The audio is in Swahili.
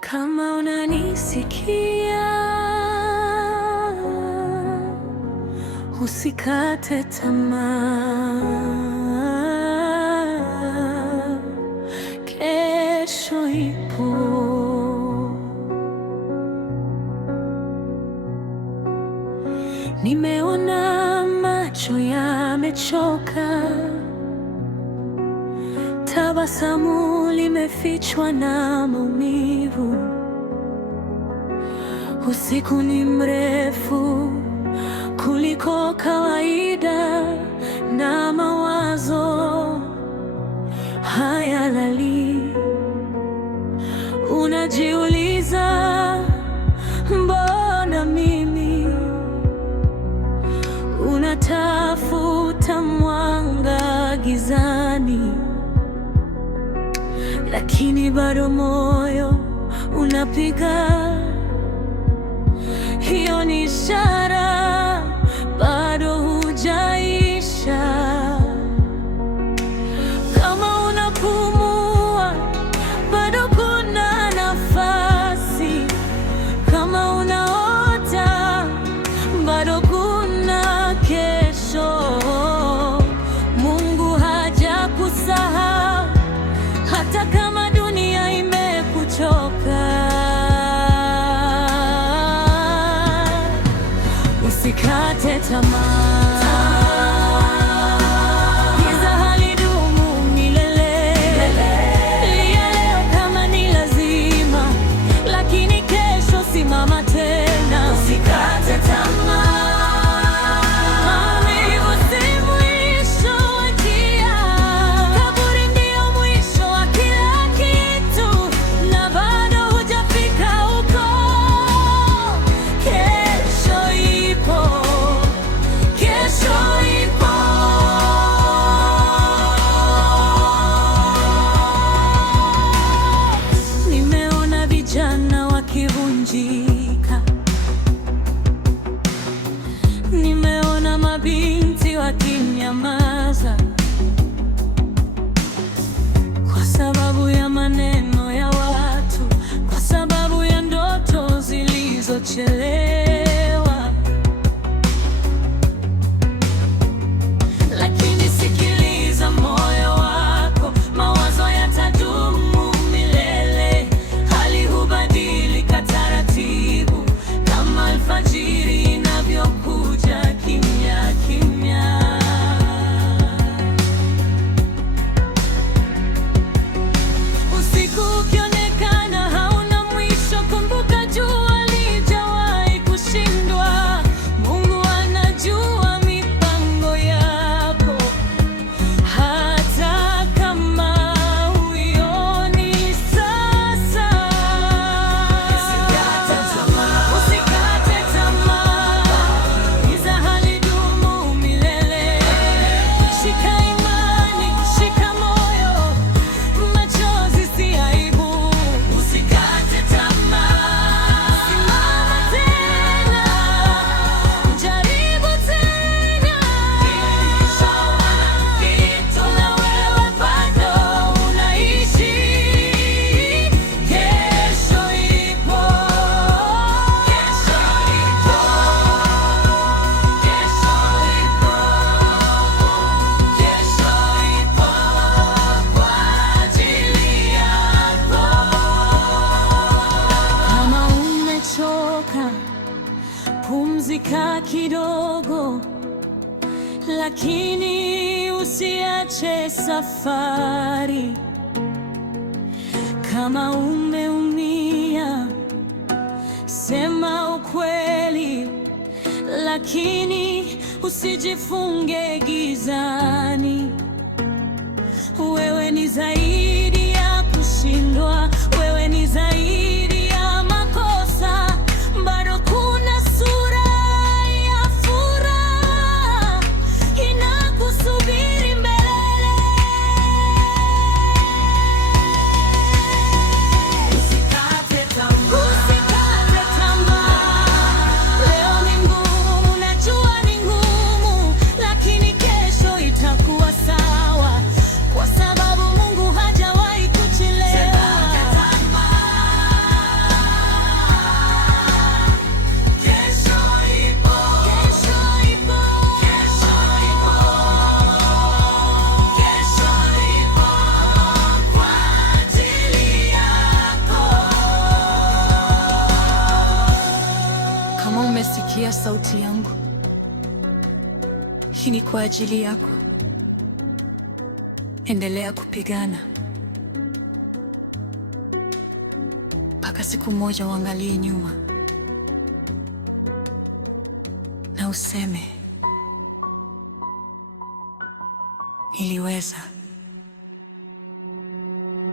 Kama unanisikia, usikate tamaa. Kesho ipo. Nimeona macho yamechoka, tabasamu limefichwa na maumivu. Usiku ni mrefu kuliko kawaida, na mawazo hayalali. Unajiuliza, mbona mimi? Unatafuta mwanga gizani, lakini bado moyo unapiga. Hiyo ni ishara bado hujaisha. Kama unapumua, bado kuna nafasi. Kama unaota, bado kuna kesho. Mungu hajakusahau, hata kama dunia imekuchoka. Usikate tamaa. Giza halidumu milele. Lia leo kama ni lazima, lakini kesho simama tena. Usikate tamaa. Maumivu si mwisho wa njia. Kaburi ndio mwisho wa kila kitu, na bado hujafika huko. Kesho ipo. Kesho ipo. Nimeona vijana wakivunjika, nimeona mabinti wakinyamaza kwa sababu ya maneno ya watu, kwa sababu ya ndoto zilizochelewa. Lakini sikiliza moyo wako, mawazo yatadumu milele. Hali hubadilika taratibu, kama alfajiri inavyokuja kimya kimya. Usiku ukionekana hauna mwisho, kumbuka jua halijawahi kushindwa. Mungu anajua mipango yako, hata kama huioni sasa. Usikate tamaa. Usikate tamaa. Giza halidumu milele. Shika imani, shika moyo, machozi si aibu. Usikate tamaa. Simama tena, jaribu tena. Kesho kitu, na wewe bado unaishi. Kesho ipo. Kesho ipo. Kesho ipo. Kesho ipo kwa ajili yako. Kama umechoka, pumzika kidogo, lakini usiache safari. Kama umeumia, sema ukweli, lakini usijifunge gizani. Wewe ni zaidi ya kushindwa, wewe ni zaidi ya makosa. Bado kuna sura ya furaha inakusubiri mbele. Usikate tamaa. Usikate tamaa. Leo ni ngumu, najua ni ngumu, lakini kesho itakuwa Kama umesikia sauti yangu, hii ni kwa ajili yako. Endelea kupigana mpaka siku moja uangalie nyuma na useme niliweza.